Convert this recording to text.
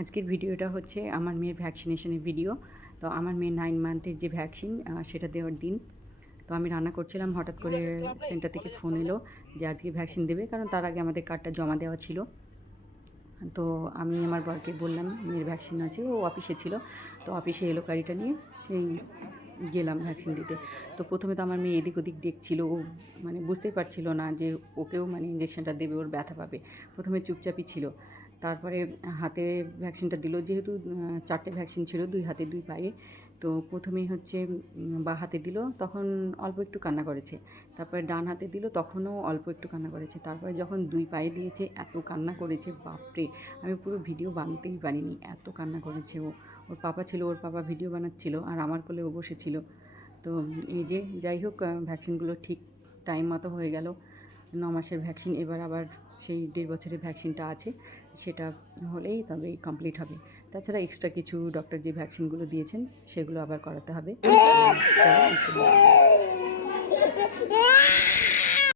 আজকের ভিডিওটা হচ্ছে আমার মেয়ের ভ্যাকসিনেশনের ভিডিও। তো আমার মেয়ের 9 মান্থের যে ভ্যাকসিন সেটা দেওয়ার দিন। তো আমি রান্না করছিলাম, হঠাৎ করে সেন্টার থেকে ফোন এলো যে আজকে ভ্যাকসিন দেবে, কারণ তার আগে আমাদের কার্ডটা জমা দেওয়া ছিল। তো আমি আমার বরকে বললাম মেয়ের ভ্যাকসিন আছে, ও অফিসে ছিল। তো অফিসে এলো গাড়িটা নিয়ে, সেই গেলাম ভ্যাকসিন দিতে। তো প্রথমে তো আমার মেয়ে এদিক ওদিক দেখছিল, ও মানে বুঝতেই পারছিল না যে ওকেও মানে ইঞ্জেকশনটা দেবে, ওর ব্যথা পাবে। প্রথমে চুপচাপই ছিল। তারপরে হাতে ভ্যাকসিনটা দিল, যেহেতু 4টে ভ্যাকসিন ছিল, 2 হাতে 2 পায়ে। তো প্রথমেই হচ্ছে বাঁ হাতে দিল, তখন অল্প একটু কান্না করেছে। তারপরে ডান হাতে দিল, তখনও অল্প একটু কান্না করেছে। তারপরে যখন 2 পায়ে দিয়েছে, এত কান্না করেছে বাপরে! আমি পুরো ভিডিও বানাতেই পারিনি, এত কান্না করেছে ও। ওর পাপা ছিল, ওর পাপা ভিডিও বানাচ্ছিল আর আমার কোলে ও বসেছিল। তো এই যে যাই হোক, ভ্যাকসিনগুলো ঠিক টাইম মতো হয়ে গেল। 9 মাসের ভ্যাকসিন, এবার আবার সেই 1.5 বছরের ভ্যাকসিনটা আছে, সেটা হলেই তবেই কমপ্লিট হবে। তাছাড়া এক্সট্রা কিছু ডক্টর যে ভ্যাকসিনগুলো দিয়েছেন সেগুলো আবার করাতে হবে। চলো আজকে